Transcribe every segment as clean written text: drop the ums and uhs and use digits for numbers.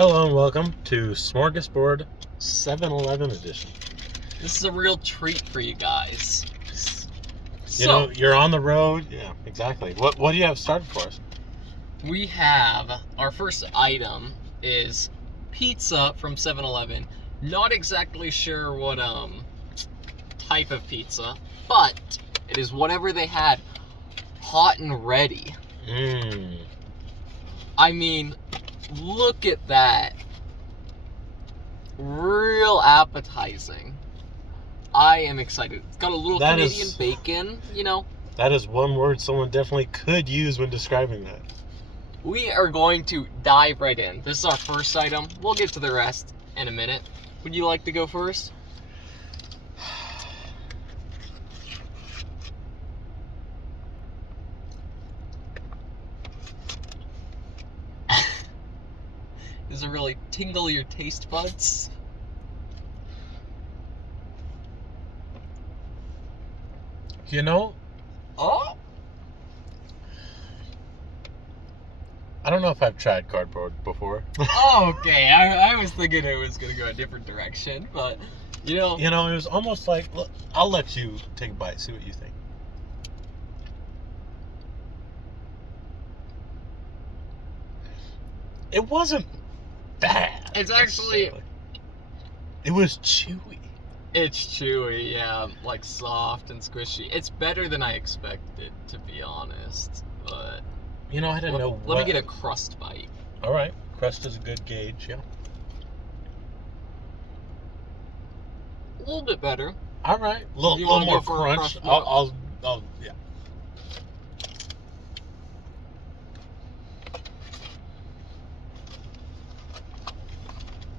Hello and welcome to Smorgasbord 7-Eleven edition. This is a real treat for you guys. You know, you're on the road. Yeah, exactly. What do you have started for us? We have, our first item is pizza from 7-Eleven. Not exactly sure what type of pizza, but it is whatever they had hot and ready. I mean, look at that. Real appetizing. I am excited. It's got a little Canadian bacon, you know. That is one word someone definitely could use when describing that. We are going to dive right in. This is our first item. We'll get to the rest in a minute. Would you like to go first? Does it really tingle your taste buds? You know? Oh! I don't know if I've tried cardboard before. Oh, okay. I was thinking it was going to go a different direction, but, you know... You know, it was almost like... I'll let you take a bite, see what you think. It wasn't bad. It's actually... It was chewy. It's chewy, yeah. Like, soft and squishy. It's better than I expected, to be honest, but... You know, I didn't know Let me get a crust bite. All right. Crust is a good gauge, yeah. A little bit better. All right. A little more crunch. I'll, yeah.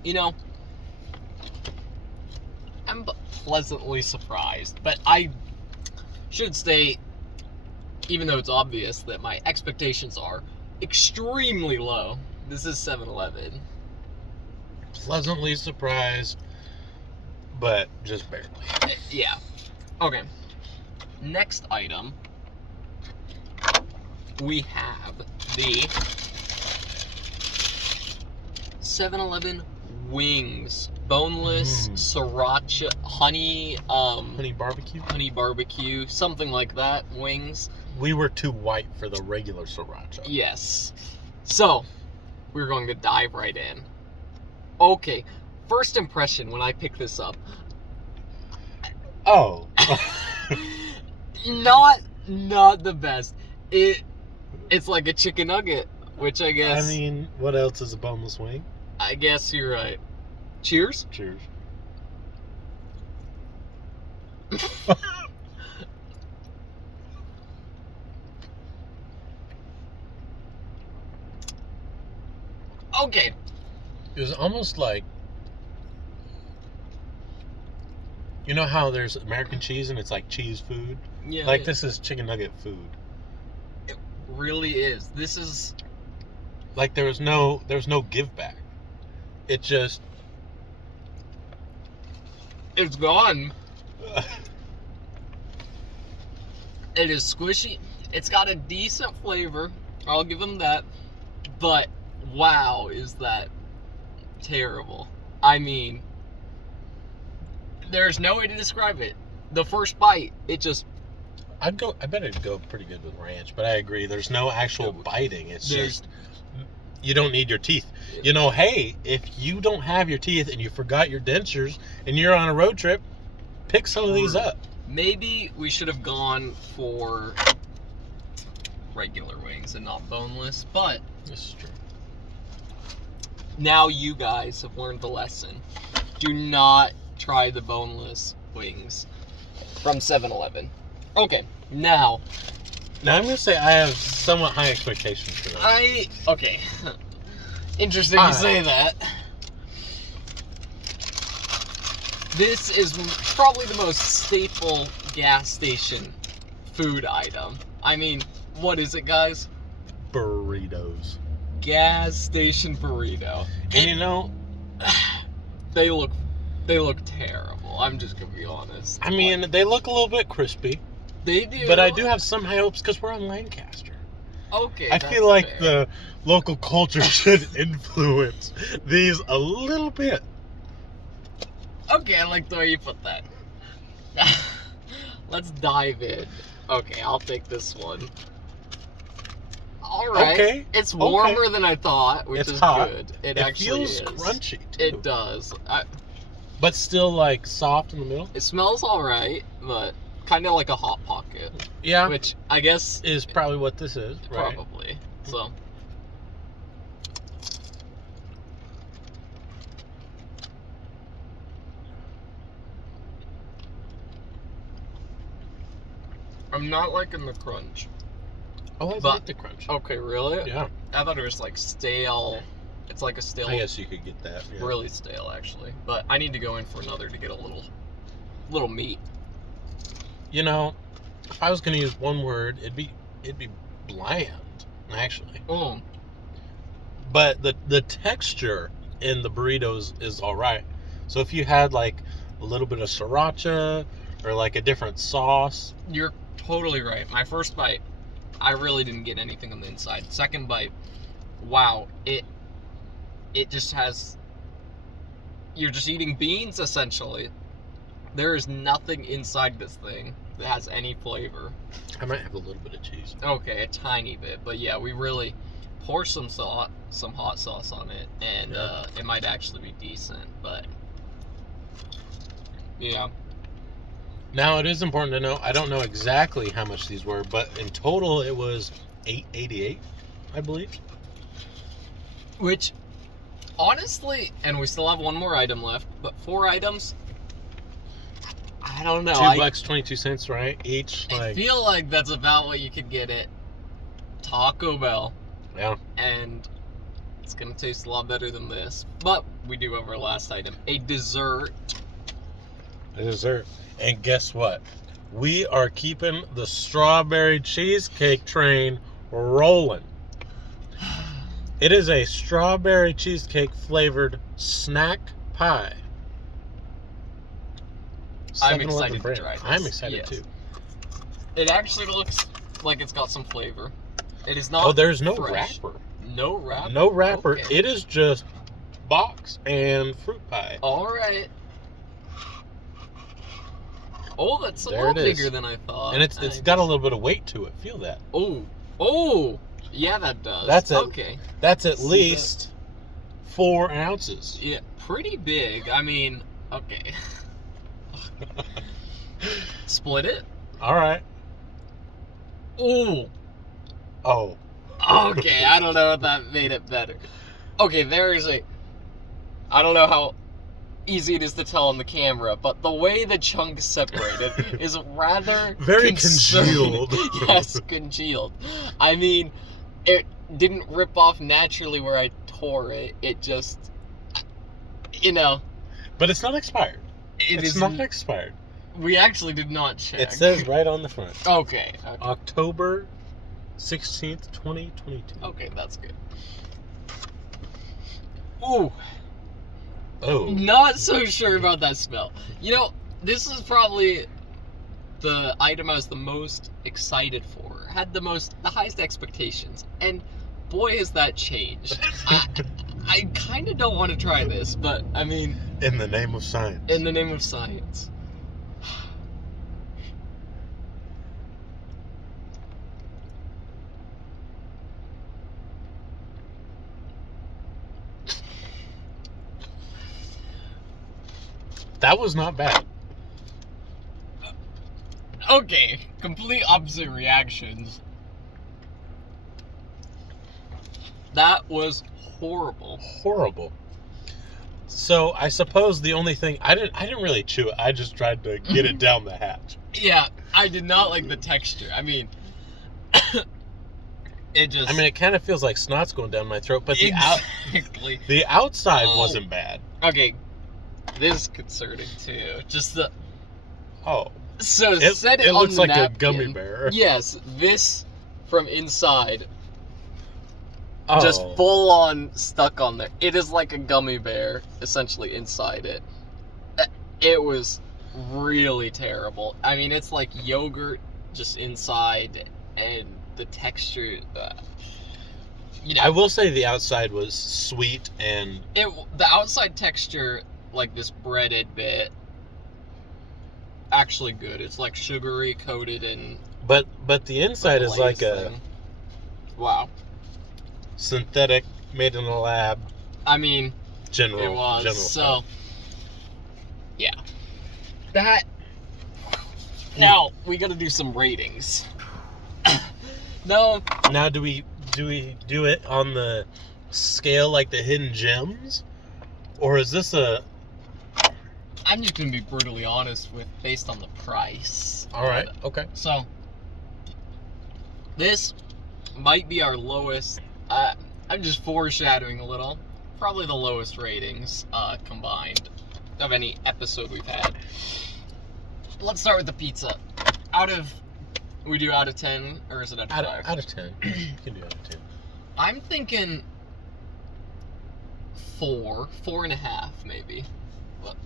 You know, I'm pleasantly surprised, but I should say, even though it's obvious that my expectations are extremely low, this is 7-Eleven. Pleasantly surprised, but just barely. Yeah. Okay. Next item, we have the 7-Eleven wings. Boneless, sriracha, honey barbecue, something like that, wings. We were too white for the regular sriracha. Yes. So, we're going to dive right in. Okay, first impression when I pick this up. Oh. Not the best. It's like a chicken nugget, which I guess... I mean, what else is a boneless wing? I guess you're right. Cheers? Cheers. Okay. It was almost like, you know how there's American cheese and it's like cheese food? Yeah. Like this is chicken nugget food. It really is. This is like there was no give back. It just it's gone. It is squishy. It's got a decent flavor. I'll give them that. But wow, is that terrible. I mean, there's no way to describe it. The first bite, it just... I bet it'd go pretty good with ranch, but I agree. There's no actual biting. It's just, you don't need your teeth. You know, hey, if you don't have your teeth and you forgot your dentures and you're on a road trip, pick some of these up. Maybe we should have gone for regular wings and not boneless, but... This is true. Now you guys have learned the lesson. Do not try the boneless wings from 7-Eleven. Okay, now I'm going to say I have somewhat high expectations for that. Okay. Interesting you say that. This is probably the most staple gas station food item. I mean, what is it, guys? Burritos. Gas station burrito. And you know, they look terrible. I'm just gonna be honest. I mean, they look a little bit crispy. They do. But I do have some high hopes because we're on Lancaster. Okay, I that's feel like fair. the local culture should influence these a little bit. Okay, I like the way you put that. Let's dive in. Okay, I'll take this one. Alright. Okay. It's warmer than I thought, which It's is hot. good. It feels actually is. crunchy too. It does. But still like soft in the middle. It smells alright, but kind of like a Hot Pocket. Yeah. Which I guess is probably what this is, right? probably. So. I'm not liking the crunch. Oh, I But- like the crunch. Okay, really? Yeah. I thought it was like stale. It's like a stale. I guess you could get that. Yeah. Really stale, actually. But I need to go in for another to get a little meat. You know, if I was going to use one word, it'd be bland, actually. Mm. But the texture in the burritos is all right. So if you had like a little bit of sriracha or like a different sauce, You're totally right. My first bite, I really didn't get anything on the inside. Second bite, wow, it just has. You're just eating beans essentially. There is nothing inside this thing that has any flavor. I might have a little bit of cheese. Okay, a tiny bit, but yeah, we really pour some hot sauce on it, and Yeah. it might actually be decent. But yeah, Now it is important to know, I don't know exactly how much these were, but in total it was $8.88, I believe. which honestly, and we still have one more item left, but 4 items. I don't know. $2.22, right? Each. I Like, feel like that's about what you could get at Taco Bell, yeah. and it's gonna taste a lot better than this. But we do have our last item, a dessert. A dessert. And guess what? We are keeping the strawberry cheesecake train rolling. It is a strawberry cheesecake flavored snack pie. I'm 7-Eleven excited to brand. try this. I'm excited Yes. too. It actually looks like it's got some flavor. It is not. Oh, there's no fresh. wrapper. No wrapper. No wrapper. Okay. It is just box and fruit pie. All right. Oh, that's a There little it is. bigger than I thought. And it's got a little bit of weight to it. Feel that. Oh, yeah, that does. That's it. Okay. That's at See least 4 ounces. Yeah, pretty big. I mean, okay. Split it. All right. Ooh. Oh. Okay, I don't know if that made it better. Okay, there is a. I don't know how easy it is to tell on the camera, but the way the chunks separated is rather Very concerning. congealed. Yes, congealed. I mean, it didn't rip off naturally where I tore it. It just, you know, But it's not expired. It's not expired. We actually did not check. It says right on the front. Okay. October 16th, 2022. Okay, that's good. Ooh. Oh. Not so sure about that smell. You know, this is probably the item I was the most excited for. Had the highest expectations. And boy, has that changed. I kind of don't want to try this, but I mean, In the name of science. in the name of science. That was not bad. Okay, complete opposite reactions. That was horrible. Horrible. So I suppose the only thing I didn't really chew it. I just tried to get it down the hatch. Yeah, I did not like the texture. I mean, it just. I mean, it kind of feels like snot's going down my throat, but exactly. the outside Oh. wasn't bad. Okay, this is concerning too. Just the. Oh, So it set it it on looks the like napkin. a gummy bear. Yes, this from inside, Oh. just full on stuck on there. It is like a gummy bear, essentially inside it. It was really terrible. I mean, it's like yogurt just inside, and the texture. I will say the outside was sweet and the outside texture, like this breaded bit, actually good. It's like sugary coated in. But the inside is like a wow, synthetic, made in a lab. I mean, general. It was general so. stuff. Yeah. That. Now we got to do some ratings. No. Now do we do it on the scale like the hidden gems, or is this a? I'm just gonna be brutally honest based on the price. All right. Okay. So this might be our lowest. I'm just foreshadowing a little. Probably the lowest ratings combined of any episode we've had. Let's start with the pizza. We do out of 10, or is it out of 5? Out of 10. You can do out of 10. I'm thinking 4.5 maybe.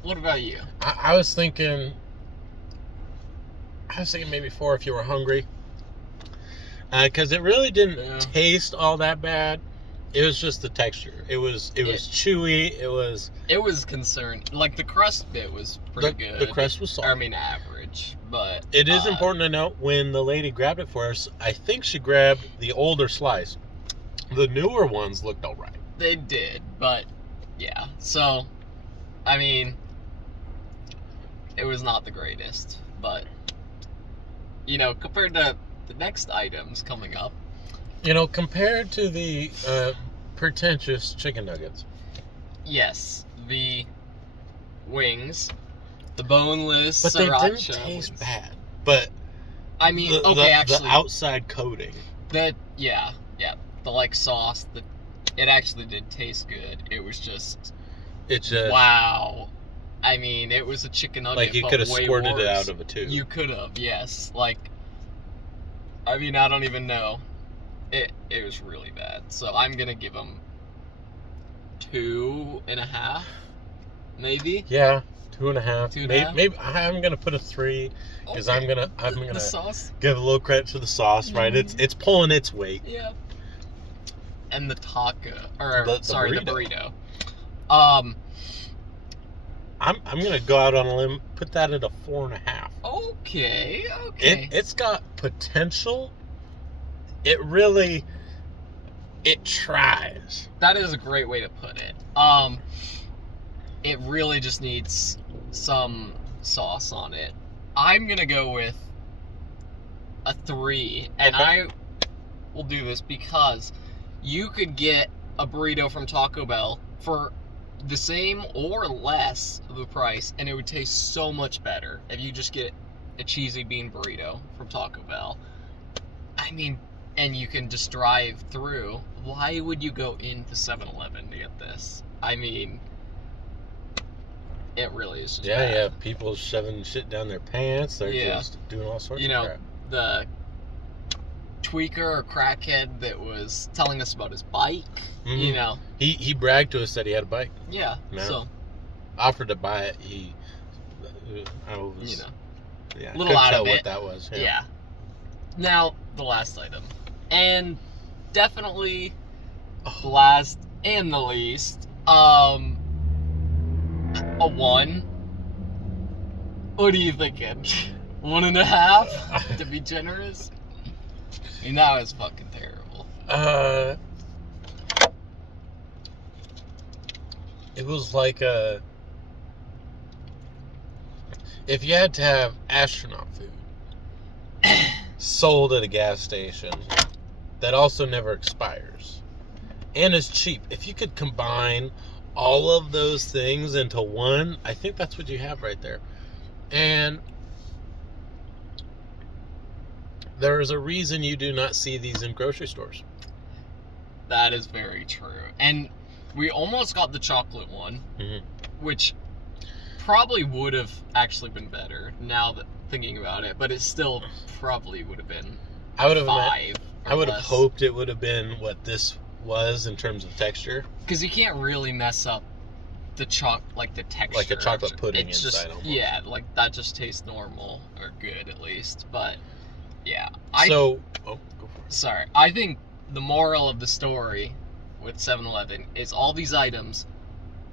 What about you? I was thinking maybe 4 if you were hungry. Because it really didn't taste all that bad. It was just the texture. It was chewy. It was concerned. Like the crust bit was pretty good. The crust was soft. I mean average, but it is important to note when the lady grabbed it for us. I think she grabbed the older slice. The newer ones looked all right. They did, but yeah. So, I mean, it was not the greatest, but compared to the next items coming up. Compared to the pretentious chicken nuggets. Yes, the wings, the boneless but they sriracha didn't taste wings. bad. But I mean, the outside coating. The sauce, it actually did taste good. It just wow. I mean, it was a chicken nugget. Like you could have squirted it out of a tube. You could have, yes. Like, I mean, I don't even know. It was really bad. So I'm gonna give them 2.5, maybe. Yeah, 2.5. 2.5. Maybe I'm gonna put a 3 because I'm gonna the sauce. Give a little credit to the sauce, right? Mm-hmm. It's pulling its weight. Yeah. And the taco, the burrito. I'm gonna go out on a limb, put that at a 4.5. Okay. It's got potential. It tries. That is a great way to put it. It really just needs some sauce on it. I'm gonna go with a 3, and I will do this because you could get a burrito from Taco Bell for the same or less of the price, and it would taste so much better if you just get a cheesy bean burrito from Taco Bell. I mean, and you can just drive through. Why would you go into 7-Eleven to get this? I mean, it really is just bad. Yeah, people shoving shit down their pants. They're just doing all sorts of crap. The tweaker or crackhead that was telling us about his bike, mm-hmm. He bragged to us that he had a bike. Yeah, so offered to buy it. little out tell of it. What that was. Yeah. Now the last item, and definitely the last and the least, a 1. What are you thinking? 1.5 to be generous? I mean, that was fucking terrible. It was like if you had to have astronaut food sold at a gas station that also never expires and is cheap. If you could combine all of those things into one, I think that's what you have right there. And there is a reason you do not see these in grocery stores. That is very true. And we almost got the chocolate one, mm-hmm. which probably would have actually been better now that thinking about it, but it still probably would have been 5. I would have hoped it would have been what this was in terms of texture. Because you can't really mess up the texture. Like a chocolate pudding inside almost. Yeah, like that just tastes normal, or good at least, but Yeah. Go for it. Sorry. I think the moral of the story with 7-Eleven is all these items,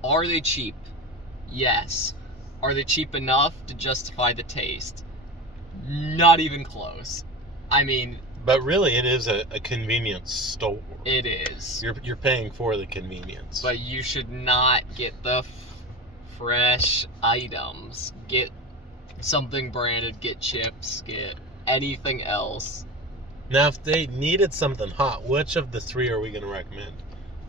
are they cheap? Yes. Are they cheap enough to justify the taste? Not even close. I mean... But really, it is a convenience store. It is. You're paying for the convenience. But you should not get the fresh items. Get something branded, get chips, get anything else. Now, if they needed something hot, which of the three are we going to recommend?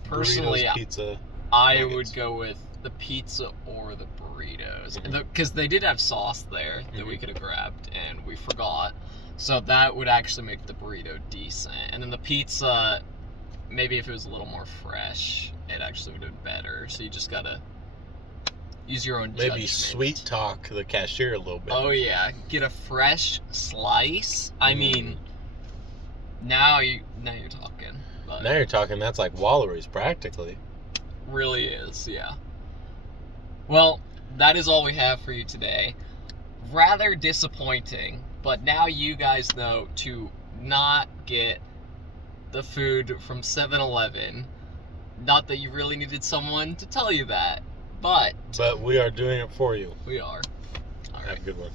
Personally, Burritos, pizza, I nuggets. would go with the pizza or the burritos. Because they did have sauce there that we could have grabbed, and we forgot. So that would actually make the burrito decent. And then the pizza, maybe if it was a little more fresh, it actually would have been better. So you just got to use your own judgment. Maybe sweet talk the cashier a little bit. Oh, yeah. Get a fresh slice. I mean... Now you're talking. But Now you're talking. That's like Wallery's practically. Really is, yeah. Well, that is all we have for you today. Rather disappointing, but now you guys know to not get the food from 7-Eleven. Not that you really needed someone to tell you that, but we are doing it for you. we are. All right. Have a good one.